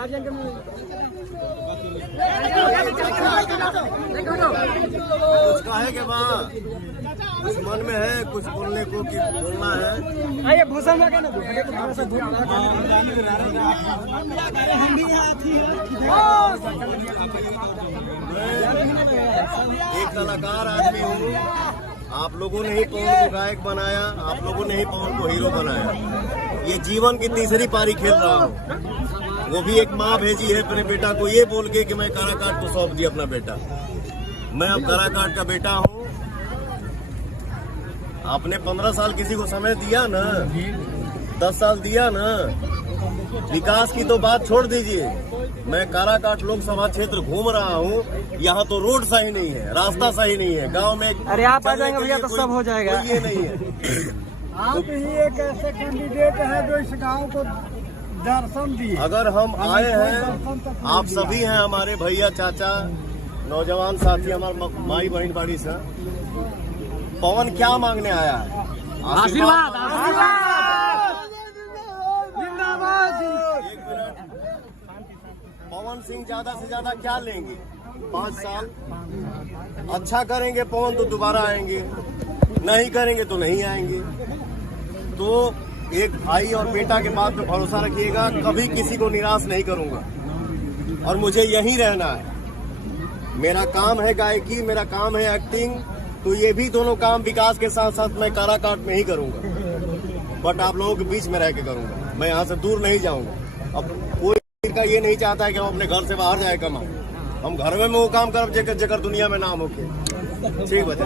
कुछ कहे के बाद कुछ मन में है, कुछ बोलने को कि बोलना है। ये भूषण में क्या ना एक कलाकार आदमी हूँ। आप लोगों ने ही पवन को गायक बनाया, आप लोगों ने ही पवन को हीरो बनाया। ये जीवन की तीसरी पारी खेल रहा हूँ। वो भी एक माँ भेजी है अपने बेटा को ये बोल के कि मैं काराकाट को सौंप दिया अपना बेटा। मैं अब काराकाट का बेटा हूँ। आपने 15 साल किसी को समय दिया ना, 10 साल दिया ना। विकास की तो बात छोड़ दीजिए। मैं काराकाट लोकसभा क्षेत्र घूम रहा हूँ। यहाँ तो रोड सही नहीं है, रास्ता सही नहीं है, गांव में। अरे आप आ जाएंगे भैया तो सब हो जाएगा। ये नहीं है। आप ही एक ऐसे कैंडिडेट है जो इस गांव को दर्शन दिए। अगर हम आए हैं, आप सभी हैं हमारे भैया, चाचा, नौजवान साथी, हमारे माई बहन बाड़ी से। पवन क्या मांगने आया है? आशीर्वाद। पवन सिंह ज्यादा से ज्यादा क्या लेंगे? 5 साल अच्छा करेंगे पवन तो दोबारा आएंगे, नहीं करेंगे तो नहीं आएंगे। तो एक भाई और बेटा के बात पे भरोसा रखिएगा, कभी किसी को निराश नहीं करूंगा और मुझे यहीं रहना है। मेरा काम है गायकी, मेरा काम है एक्टिंग, तो ये भी दोनों काम विकास के साथ साथ मैं काराकाट में ही करूंगा, बट आप लोगों के बीच में रह के करूंगा। मैं यहाँ से दूर नहीं जाऊंगा। अब कोई का ये नहीं चाहता है कि हम अपने घर से बाहर जाए कमाएं। हम घर में वो काम कर जेकर दुनिया में नाम होके। ठीक बता।